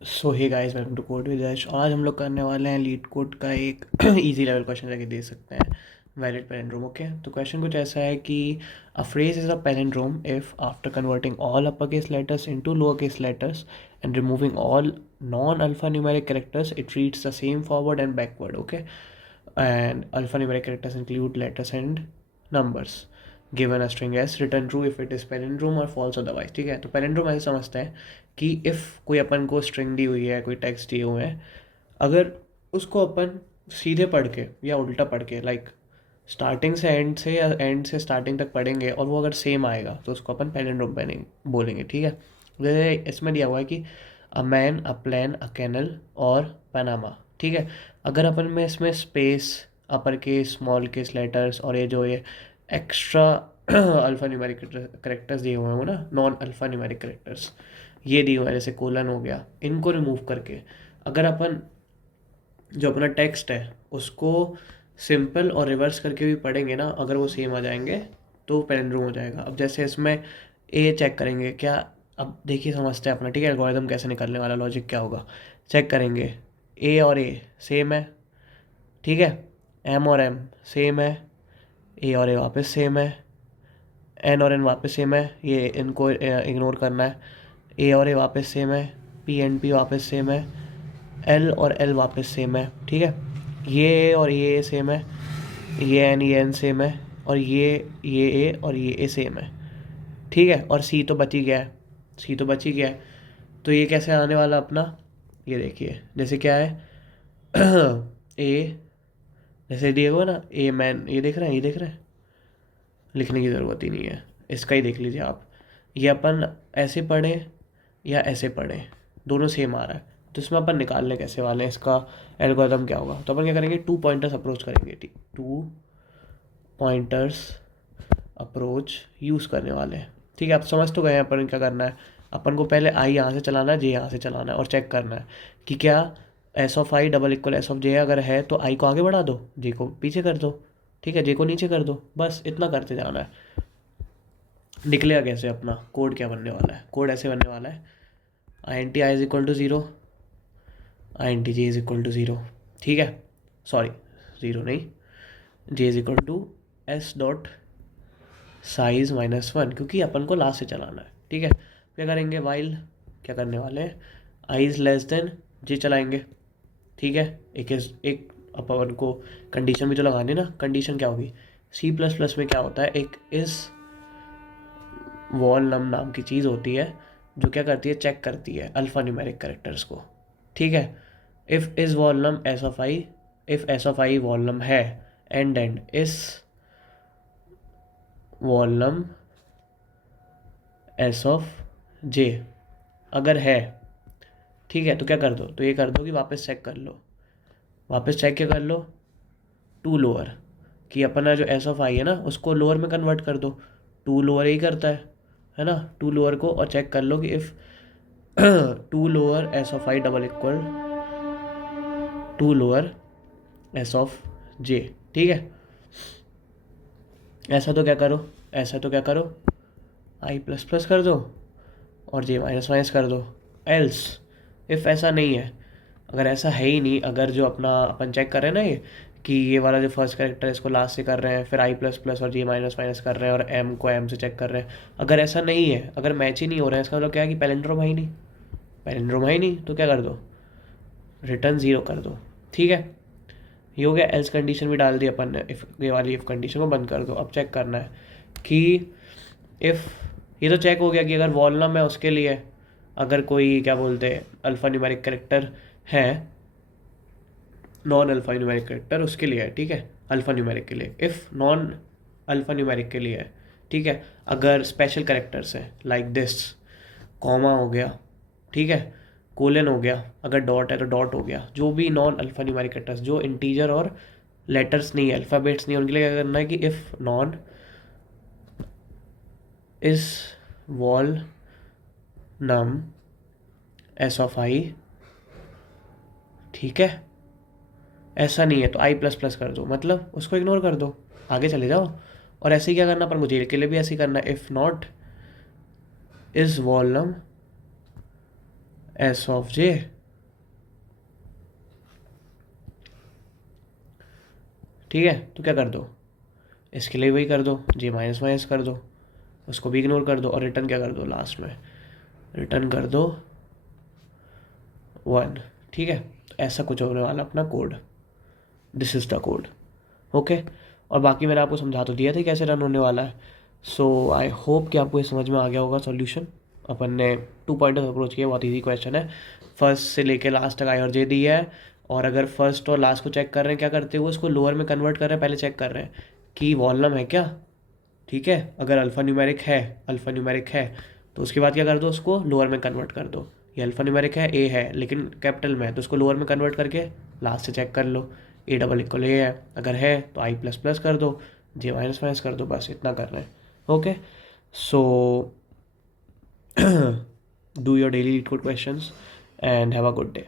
So hey guys, welcome to code with Yash. आज हम लोग करने वाले हैं लीड कोड का एक इजी लेवल क्वेश्चन जाके दे सकते हैं, वैलिड पैलिंड्रोम। ओके, तो क्वेश्चन कुछ ऐसा है कि a phrase is a palindrome if after converting all upper case letters into lower case letters and removing all non alpha numeric characters it reads the same forward and backward. Okay, and alpha numeric characters include letters and numbers given a string s return true if it is palindrome or false otherwise। ठीक है, तो palindrome ऐसे समझते हैं कि if कोई अपन को string दी हुई है, कोई टेक्स्ट दिए हुए हैं, अगर उसको अपन सीधे पढ़ के या उल्टा पढ़ के, लाइक स्टार्टिंग से एंड से या एंड से स्टार्टिंग तक पढ़ेंगे और वो अगर सेम आएगा तो उसको अपन पैलिंड्रोम बोलेंगे। ठीक है, जैसे इसमें दिया हुआ है कि a man, a plane, a canal और पनामा। ठीक है, अगर अपन में इसमें space, upper case, small case letters और ये जो ये एक्स्ट्रा अल्फ़ा न्यूमेरिक करेक्टर्स दिए हुए हैं ना, नॉन अल्फ़ा न्यूमेरिक करेक्टर्स ये दिए हुए हैं, जैसे कोलन हो गया, इनको रिमूव करके अगर अपन जो अपना टेक्स्ट है उसको सिंपल और रिवर्स करके भी पढ़ेंगे ना, अगर वो सेम आ जाएंगे तो पैलिंड्रोम हो जाएगा। अब जैसे इसमें ए चेक करेंगे क्या, अब देखिए समझते हैं अपना। ठीक है, एल्गोरिथम कैसे निकलने वाला, लॉजिक क्या होगा, चेक करेंगे। ए और ए सेम है, ठीक है, एम और एम सेम है, ए और ए वापस सेम है, एन और एन वापस सेम है, ये इनको इग्नोर करना है। ए और ए वापस सेम है, पी एंड पी वापस सेम है, एल और एल वापस सेम है। ठीक है, ये ए और ये ए सेम है, ये एन सेम है, और ये ए और ये ए सेम है। ठीक है, और सी तो बच ही गया है, सी तो बच ही गया है। तो ये कैसे आने वाला अपना, ये देखिए जैसे क्या है ए, जैसे दिए हुआ ना ए मैन, ये देख रहे हैं, ये देख रहे हैं, लिखने की ज़रूरत ही नहीं है, इसका ही देख लीजिए आप। ये अपन ऐसे पढ़ें या ऐसे पढ़ें, दोनों सेम आ रहा है, तो इसमें अपन निकालने कैसे वाले हैं, इसका एल्गोरिथम क्या होगा। तो अपन क्या करेंगे, टू पॉइंटर्स अप्रोच करेंगे। ठीक, टू पॉइंटर्स अप्रोच यूज़ करने वाले हैं। ठीक है, आप समझ तो गए हैं अपन क्या करना है। अपन को पहले आई यहाँ से चलाना है, जे यहाँ से चलाना है, और चेक करना है कि क्या S of I double equal S of J अगर है तो आई को आगे बढ़ा दो, जे को पीछे कर दो। ठीक है, जे को नीचे कर दो, बस इतना करते जाना है। निकलेगा कैसे अपना कोड, क्या बनने वाला है, कोड ऐसे बनने वाला है, I N T I is equal to zero, I N T J is equal to zero. ठीक है, सॉरी, ज़ीरो नहीं, J is equal to S dot size minus one, क्योंकि अपन को लास्ट से चलाना है। ठीक है, क्या करेंगे, वाइल क्या करने वाले हैं, आई इज़ लेस देन जे चलाएंगे। ठीक है, एक अपन को कंडीशन भी तो लगानी है ना। कंडीशन क्या होगी, सी प्लस प्लस में क्या होता है, एक इस वॉल नम नाम की चीज़ होती है जो क्या करती है, चेक करती है अल्फ़ा न्यूमेरिक कैरेक्टर्स को। ठीक है, if is val num S of I, if S of I val num है, and is val num S of J अगर है, ठीक है, तो क्या कर दो, तो ये कर दो कि वापस चेक कर लो, वापस चेक क्या कर लो, टू लोअर, कि अपना जो एस ऑफ आई है ना उसको लोअर में कन्वर्ट कर दो। टू लोअर ही करता है ना, टू लोअर को, और चेक कर लो कि if to lower S of I double equal to lower S of J. ठीक है, ऐसा तो क्या करो, ऐसा तो क्या करो, आई प्लस प्लस कर दो और जे माइनस माइनस कर दो। एल्स, इफ़ ऐसा नहीं है, अगर ऐसा है ही नहीं, अगर जो अपना अपन चेक कर रहे हैं ना ये, कि ये वाला जो फर्स्ट कैरेक्टर है इसको लास्ट से कर रहे हैं, फिर आई प्लस प्लस और जे माइनस माइनस कर रहे हैं, और एम को एम से चेक कर रहे हैं, अगर ऐसा नहीं है, अगर मैच ही नहीं हो रहा है, इसका मतलब क्या है कि पैलिंड्रोम है ही नहीं, पैलिंड्रोम है ही नहीं, तो क्या कर दो, रिटर्न ज़ीरो कर दो। ठीक है, ये हो गया, एल्स कंडीशन भी डाल दी अपन ने, इफ़ ये वाली इफ़ कंडीशन को बंद कर दो। अब चेक करना है कि इफ़, ये तो चेक हो गया कि अगर वॉल्यूम है उसके लिए, अगर कोई क्या बोलते हैं अल्फ़ा न्यूमेरिक करेक्टर है, नॉन अल्फ़ा न्यूमेरिक करेक्टर उसके लिए है। ठीक है, अल्फ़ा न्यूमेरिक के लिए, इफ़ नॉन अल्फ़ा न्यूमेरिक के लिए है। ठीक है, अगर स्पेशल करेक्टर्स है लाइक दिस, कॉमा हो गया, ठीक है, कोलन हो गया, अगर डॉट है तो डॉट हो गया, जो भी नॉन अल्फ़ा न्यूमेरिक करेक्टर्स जो इंटीजर और लेटर्स नहीं है, अल्फ़ाबेट्स नहीं है, उनके लिए क्या करना है कि इफ़ नॉन इस वॉल नम एस ऑफ आई, ठीक है, ऐसा नहीं है तो आई प्लस प्लस कर दो, मतलब उसको इग्नोर कर दो, आगे चले जाओ। और ऐसे ही क्या करना, पर मुझे के लिए भी ऐसे ही करना है, इफ़ नॉट इस val num S of J, ठीक है। तो क्या कर दो, इसके लिए वही कर दो, जे माइनस माइनस कर दो, उसको भी इग्नोर कर दो और रिटर्न क्या कर दो, लास्ट में रिटर्न कर दो 1, ठीक है। तो ऐसा कुछ होने वाला अपना code, this is the code, okay. और बाकी मैंने आपको समझा तो दिया था कैसे रन होने वाला है। सो आई होप कि आपको ये समझ में आ गया होगा सॉल्यूशन। अपन ने 2 पॉइंटर्स अप्रोच किया, बहुत इजी क्वेश्चन है। फर्स्ट से लेके लास्ट तक आई और जे दी है, और अगर फर्स्ट और लास्ट को चेक कर रहे हैं क्या करते हुए, उसको लोअर में कन्वर्ट कर रहे हैं, पहले चेक कर रहे हैं कि वॉल्यूम है क्या, ठीक है। अगर अल्फ़ा न्यूमेरिक है, अल्फ़ा न्यूमेरिक है, तो उसके बाद क्या कर दो, उसको लोअर में कन्वर्ट कर दो। ये अल्फ़ा न्यूमेरिक है, ए है लेकिन कैपिटल में है, तो उसको लोअर में कन्वर्ट करके लास्ट से चेक कर लो, ए डबल इक्वल ए है, अगर है तो आई प्लस प्लस कर दो, जे माइनस माइनस कर दो, बस इतना कर रहे हैं, okay. So do your daily leet code questions and have a good day.